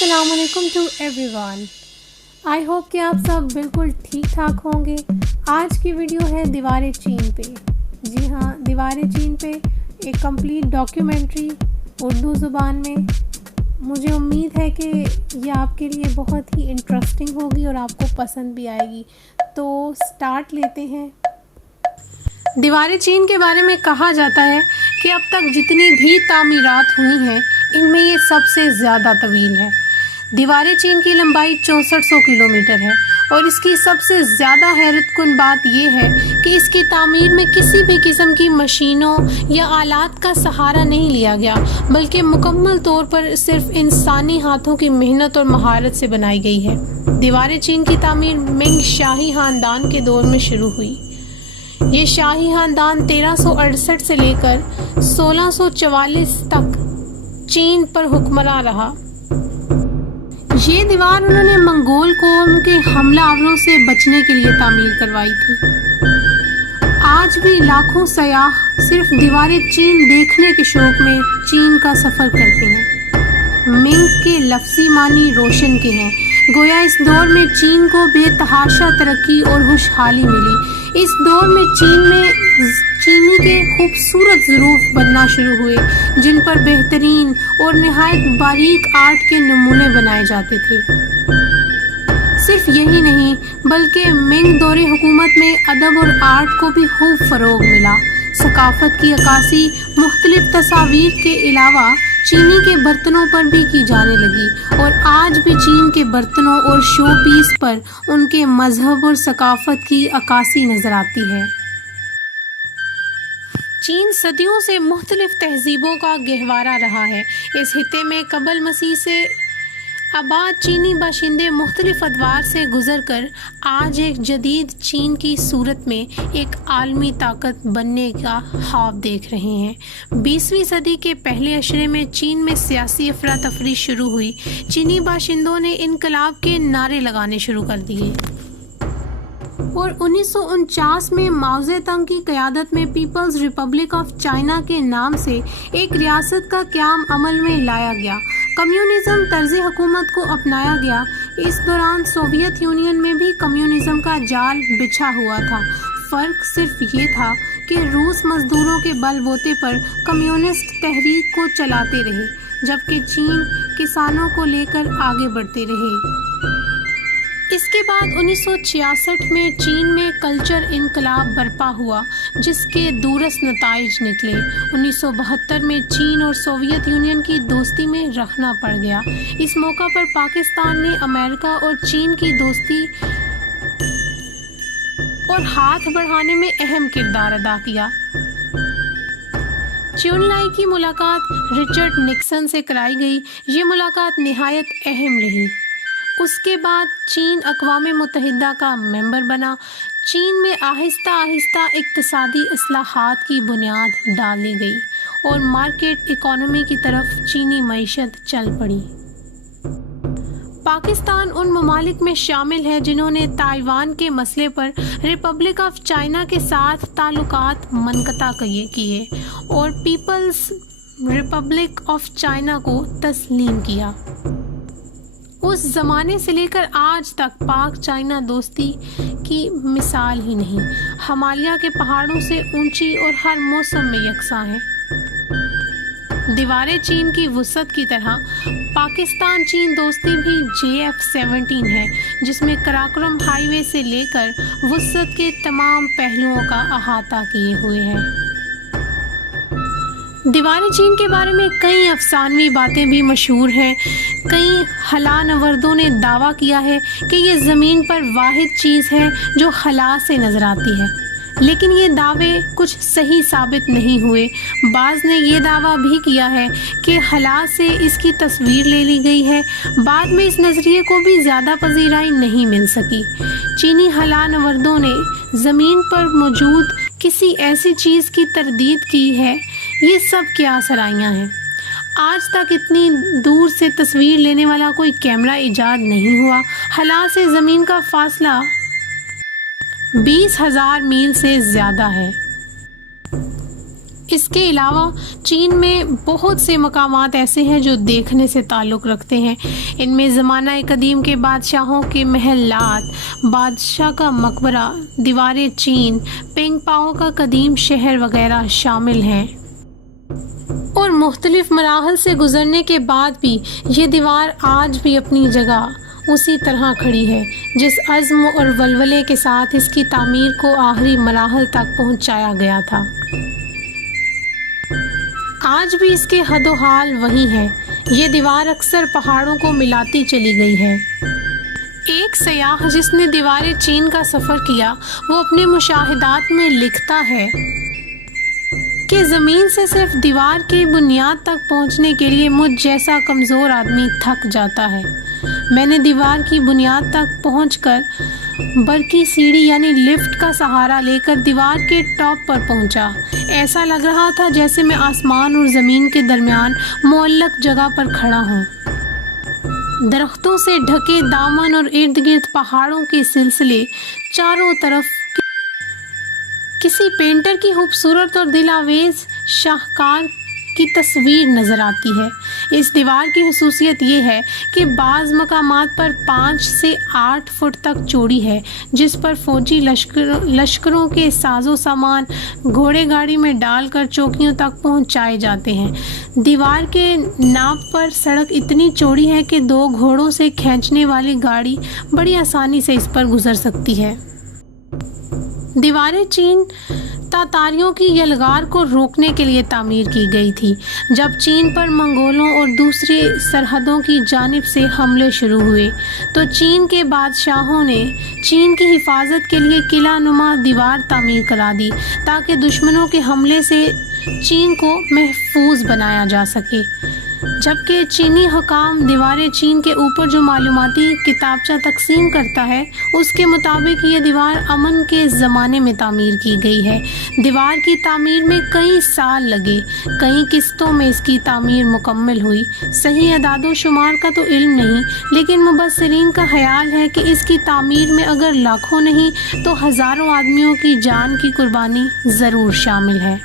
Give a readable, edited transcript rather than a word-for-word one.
अस्सलाम वालेकुम to everyone. I hope कि आप सब बिल्कुल ठीक ठाक होंगे। आज की वीडियो है दीवारें चीन पे। जी हाँ, दीवारें चीन पे एक कंप्लीट डॉक्यूमेंट्री उर्दू ज़ुबान में। मुझे उम्मीद है कि ये आपके लिए बहुत ही इंटरेस्टिंग होगी और आपको पसंद भी आएगी। तो स्टार्ट लेते हैं। दीवारें चीन के बारे में कहा जाता है कि अब तक जितनी भी तामीरात हुई हैं इनमें ये सबसे ज़्यादा तवील है। दीवारें चीन की लंबाई 6400 किलोमीटर है और इसकी सबसे ज़्यादा हैरतकुन बात यह है कि इसकी तामीर में किसी भी किस्म की मशीनों या आलात का सहारा नहीं लिया गया, बल्कि मुकम्मल तौर पर सिर्फ इंसानी हाथों की मेहनत और महारत से बनाई गई है। दीवारें चीन की तामीर मिंग शाही ख़ानदान के दौर में शुरू हुई। ये शाही ख़ानदान 1368 से लेकर 1644 तक चीन पर हुक्मरान रहा। ये दीवार उन्होंने मंगोल कौम के हमला आवरों से बचने के लिए तामीर करवाई थी। आज भी लाखों सयाह सिर्फ दीवारें चीन देखने के शौक में चीन का सफ़र करते हैं। मिंग के लफ्ज़ी मानी रोशन के हैं। गोया इस दौर में चीन को बेतहाशा तरक्की और खुशहाली मिली। इस दौर में चीन में चीनी के खूबसूरत ज़रूफ बनना शुरू हुए, जिन पर बेहतरीन और नहायत बारीक आर्ट के नमूने बनाए जाते थे। सिर्फ यही नहीं, बल्कि मिंग दौरे हुकूमत में अदब और आर्ट को भी खूब फ़रोग मिला। सकाफ़त की अक्कासी मुख्तलिफ तस्वीर के अलावा चीनी के बर्तनों पर भी की जाने लगी और आज भी चीन के बर्तनों और शो पीस पर उनके मजहब और सकाफ़त की अक्कासी नज़र आती है। चीन सदियों से मुख्तलिफ तहजीबों का गहवारा रहा है। इस खित्ते में कबल मसीह से आबाद चीनी बाशिंदे मुख्तलिफ अदवार से गुजर कर आज एक जदीद चीन की सूरत में एक आलमी ताकत बनने का ख्वाब देख रहे हैं। 20वीं सदी के पहले अशरे में चीन में सियासी अफरा तफरी शुरू हुई। चीनी बाशिंदों ने इनकलाब के नारे लगाने शुरू कर दिए और 1949 में माओ ज़ेडुंग की क़यादत में पीपल्स रिपब्लिक ऑफ चाइना के नाम से एक रियासत का क़याम अमल में लाया गया। कम्युनिज़्म तर्ज़ हुकूमत को अपनाया गया। इस दौरान सोवियत यूनियन में भी कम्युनिज़्म का जाल बिछा हुआ था। फ़र्क सिर्फ ये था कि रूस मज़दूरों के बलबूते पर कम्युनिस्ट तहरीक को चलाते रहे, जबकि चीन किसानों को लेकर आगे बढ़ते रहे। इसके बाद 1966 में चीन में कल्चर इनकलाब बर्पा हुआ, जिसके दूरस्थ नताइज निकले। 1972 में चीन और सोवियत यूनियन की दोस्ती में रखना पड़ गया। इस मौका पर पाकिस्तान ने अमेरिका और चीन की दोस्ती और हाथ बढ़ाने में अहम किरदार अदा किया। च्युनलाई की मुलाकात रिचर्ड निक्सन से कराई गई। ये मुलाकात निहायत अहम रही। उसके बाद चीन अक़वाम मुत्तहिदा का मेंबर बना। चीन में आहिस्ता आहिस्ता इक़्तिसादी इस्लाहात की बुनियाद डाली गई और मार्केट इकोनॉमी की तरफ चीनी मईशत चल पड़ी। पाकिस्तान उन ममालिक में शामिल है जिन्होंने ताइवान के मसले पर रिपब्लिक ऑफ चाइना के साथ ताल्लुकात मनक़ता किए और पीपल्स रिपब्लिक ऑफ चाइना को तस्लीम किया। उस ज़माने से लेकर आज तक पाक चाइना दोस्ती की मिसाल ही नहीं। हिमालय के पहाड़ों से ऊंची और हर मौसम में यकसा है। दीवारें चीन की वुसअत की तरह पाकिस्तान चीन दोस्ती भी JF-17 है, जिसमें कराकोरम हाईवे से लेकर वुसअत के तमाम पहलुओं का अहाता किए हुए है। दीवारें चीन के बारे में कई अफसानवी बातें भी मशहूर हैं। कई खला नवर्दों ने दावा किया है कि ये ज़मीन पर वाहिद चीज़ है जो खला से नज़र आती है, लेकिन ये दावे कुछ सही साबित नहीं हुए। बाज़ ने ये दावा भी किया है कि खला से इसकी तस्वीर ले ली गई है। बाद में इस नज़रिए को भी ज़्यादा पजीराई नहीं मिल सकी। चीनी खला नवर्दों ने ज़मीन पर मौजूद किसी ऐसी चीज़ की तरदीद की है। ये सब क्या सराइयाँ हैं। आज तक इतनी दूर से तस्वीर लेने वाला कोई कैमरा इजाद नहीं हुआ। खला से ज़मीन का फासला 20,000 मील से ज़्यादा है। اس کے علاوہ چین میں بہت سے مقامات ایسے ہیں جو دیکھنے سے تعلق رکھتے ہیں۔ ان میں زمانہ قدیم کے بادشاہوں کے محلات، بادشاہ کا مقبرہ، دیوار چین، پینگ پاؤ کا قدیم شہر وغیرہ شامل ہیں۔ اور مختلف مراحل سے گزرنے کے بعد بھی یہ دیوار آج بھی اپنی جگہ اسی طرح کھڑی ہے جس عزم اور ولولے کے ساتھ اس کی تعمیر کو آخری مراحل تک پہنچایا گیا تھا۔ آج بھی اس کے حد و حال وہی ہے۔ یہ دیوار اکثر پہاڑوں کو ملاتی چلی گئی ہے۔ ایک سیاح جس نے دیوار چین کا سفر کیا وہ اپنے مشاہدات میں لکھتا ہے کہ زمین سے صرف دیوار کی بنیاد تک پہنچنے کے لیے مجھ جیسا کمزور آدمی تھک جاتا ہے۔ میں نے دیوار کی بنیاد تک پہنچ کر برقی سیڑھی یعنی لفٹ کا سہارا لے کر دیوار کے ٹاپ پر پہنچا۔ ایسا لگ رہا تھا جیسے میں آسمان اور زمین کے درمیان معلق جگہ پر کھڑا ہوں۔ درختوں سے ڈھکے دامن اور ارد گرد پہاڑوں کے سلسلے، چاروں طرف کسی پینٹر کی خوبصورت اور دل آویز شاہکار کی تصویر نظر آتی ہے۔ اس دیوار کی خصوصیت یہ ہے کہ بعض مقامات پر 5 سے 8 فٹ تک چوڑی ہے، جس پر فوجی لشکروں کے ساز و سامان گھوڑے گاڑی میں ڈال کر چوکیوں تک پہنچائے جاتے ہیں۔ دیوار کے ناپ پر سڑک اتنی چوڑی ہے کہ 2 گھوڑوں سے کھینچنے والی گاڑی بڑی آسانی سے اس پر گزر سکتی ہے۔ دیوار چین تاتاریوں کی یلغار کو روکنے کے لیے تعمیر کی گئی تھی۔ جب چین پر منگولوں اور دوسری سرحدوں کی جانب سے حملے شروع ہوئے تو چین کے بادشاہوں نے چین کی حفاظت کے لیے قلعہ نما دیوار تعمیر کرا دی تاکہ دشمنوں کے حملے سے چین کو محفوظ بنایا جا سکے۔ جبکہ چینی حکام دیوار چین کے اوپر جو معلوماتی کتابچہ تقسیم کرتا ہے اس کے مطابق یہ دیوار امن کے زمانے میں تعمیر کی گئی ہے۔ دیوار کی تعمیر میں کئی سال لگے، کئی قسطوں میں اس کی تعمیر مکمل ہوئی۔ صحیح اعداد و شمار کا تو علم نہیں، لیکن مبصرین کا خیال ہے کہ اس کی تعمیر میں اگر لاکھوں نہیں تو ہزاروں آدمیوں کی جان کی قربانی ضرور شامل ہے۔